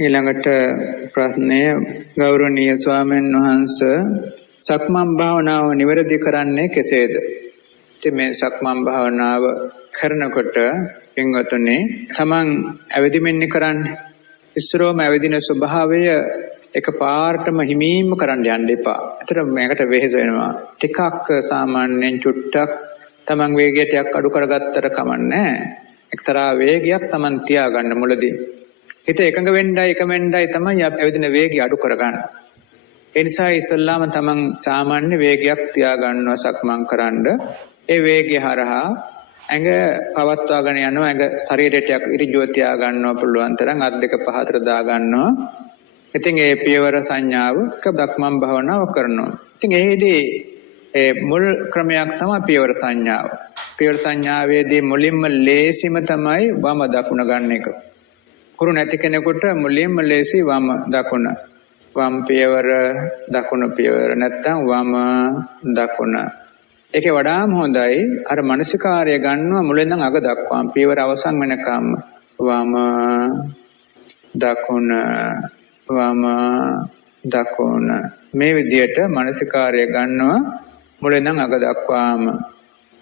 ඊළඟට ප්‍රශ්නය ගෞරවනීය ස්වාමීන් වහන්සේ සක්මන් භාවනාව නිවැරදි කරන්නේ කෙසේද? ඉතින් මේ සක්මන් භාවනාව කරනකොට පින්වතුනි තමන් ඇවිදින්මින් කරන්නේ. ඉස්සරෝම ඇවිදින ස්වභාවය එකපාරටම හිමීම කරන්න යන්න එපා. ඒතර මේකට වෙහෙස වෙනවා. ටිකක් සාමාන්‍යයෙන් චුට්ටක් තමන් වේගය ටිකක් අඩු කරගත්තට කමන්නේ. එක්තරා වේගයක් තමන් තියාගන්න මුලදී. හිත එකඟ වෙන්නයි තමයි ඇවිදින වේගය අඩු කරගන්න. ඒ නිසා ඉස්සල්ලාම තමන් සාමාන්‍ය වේගයක් තියාගන්නවා සක්මන් කරන්න. ඒ වේගය හරහා ඇඟ පවත්වාගෙන යනවා. ඇඟ ශරීරයට ඉරිජුව තියාගන්නවා පුළුවන් තරම් අත් දෙක පහතට දාගන්නවා. ඉතින් ඒ පියවර සංඥාව සක්මන් භාවනාව කරනවා. ඉතින් එහිදී මුල් ක්‍රමයක් තමයි පියවර සංඥාව. පියවර සංඥාවේදී මුලින්ම ලේසිම තමයි වම දකුණ ගන්න එක. කුරු නැති කෙනෙකුට මුලින්ම ලේසි වම දකුණ. වම් පියවර දකුණ පියවර නැත්තම් වම දකුණ. ඒකේ වඩාම හොඳයි අර මානසිකාර්ය ගන්නවා මුලින් නම් අග දක්වාම පියවර අවසන් වෙනකම් වම දකුණ වම දකුණ මේ විදිහට මානසිකාර්ය ගන්නවා මුලින් නම් අග දක්වාම.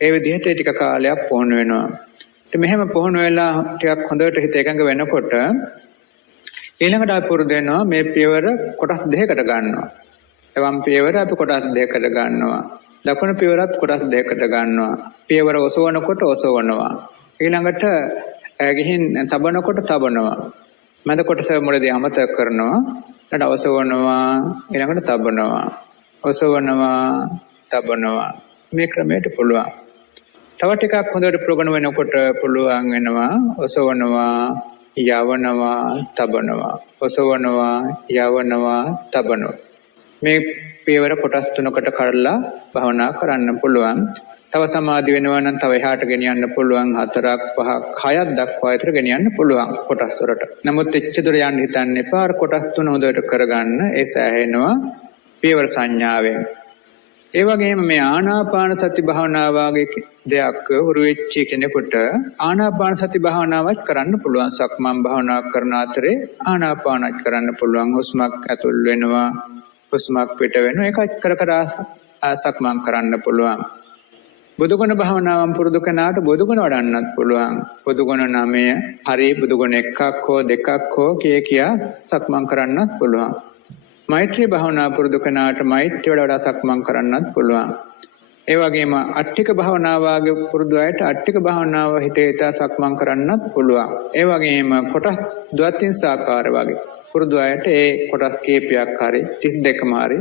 ඒ විදිහට ටික කාලයක් පුහුණු වෙනවා. ඉතින් මෙහෙම පුහුණු වෙලා ටිකක් හොඳට හිත එකඟ වෙනකොට ඊළඟට අපි පුරුදු වෙනවා මේ පියවර කොටස් දෙකකට ගන්නවා. වම් පියවර අපි කොටස් දෙකකට ගන්නවා. දකුණු පියවරත් කොටස් දෙකකට ගන්නවා. පියවර ඔසවනකොට ඔසවනවා. ඊළඟට ගිහින් තබනකොට තබනවා. මැද කොටස මුලදී අමතක කරනවා. ඊට ඔසවනවා. ඊළඟට තබනවා. ඔසවනවා. තබනවා. මේ ක්‍රමයට පුළුවන්. තව ටිකක් හොඳට ප්‍රගුණ වෙනකොට පුළුවන් වෙනවා ඔසවනවා යවනවා තබනවා ඔසවනවා යවනවා තබනවා. මේ පියවර කොටස් තුනකට කඩලා භවනා කරන්න පුළුවන්. තව සමාධි වෙනවා නම් තව එහාට ගෙනියන්න පුළුවන් 4ක් 5ක් 6ක් දක්වා විතර ගෙනියන්න පුළුවන් කොටස් වලට. නමුත් එච්ච දුර යන්න හිතන්න එපා. කොටස් තුන හොඳට කරගන්න ඒ සෑහෙනවා පියවර සංඥාවෙන්. ඒ වගේම මේ ආනාපාන සති භාවනාව වගේ දෙයක් උරු වෙච්ච කෙනෙකුට ආනාපාන සති භාවනාවක් කරන්න පුළුවන්. සක්මන් භාවනාවක් කරන අතරේ ආනාපානත් කරන්න පුළුවන්. හුස්මක් ඇතුල් වෙනවා හුස්මක් පිට වෙනවා. ඒක කර සක්මන් කරන්න පුළුවන්. බුදුගුණ භාවනාවන් පුරුදු කරනාට බුදුගුණ වඩන්නත් පුළුවන්. බුදුගුණ 9 හරි බුදුගුණ 1ක් හෝ 2ක් හෝ කියා සක්මන් කරන්නත් පුළුවන්. මෛත්‍රී භාවනාව පුරුදු කරනාට මෛත්‍රිය වඩා සක්මන් කරන්නත් පුළුවන්. ඒ වගේම අට්ඨික භාවනාව වාගේ පුරුදු අයට අට්ඨික භාවනාව හිතේට සක්මන් කරන්නත් පුළුවන්. ඒ වගේම කොටස් ද්වතිංසාකාර වගේ පුරුදු අයට ඒ කොටස් කීපයක් හරි 32ම හරි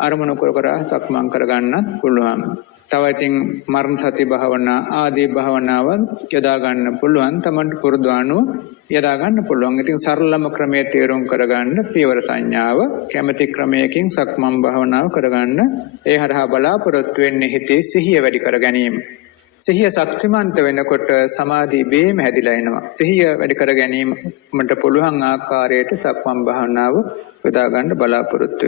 අරමුණු කර සක්මන් කරගන්නත් පුළුවන්. තව ඉතින් මරණ සති භාවනා ආදී භාවනාවල් යොදා ගන්න පුළුවන්. තමන්ට පුරුදු අනුව යොදා ගන්න පුළුවන්. ඉතින් සරලම ක්‍රමයේ තේරුම් කරගන්න පියවර සංඥාව කැමැති ක්‍රමයකින් සක්මන් භාවනාව කරගන්න. ඒ හරහා බලාපොරොත්තු වෙන්නේ හිතේ සිහිය වැඩි කර ගැනීම. සිහිය ශක්තිමන්ත වෙනකොට සමාධි බේම හැදිලා එනවා. සිහිය වැඩි කර ගැනීමට පුළුවන් ආකාරයට සක්මන් භාවනාව යොදා ගන්න බලාපොරොත්තු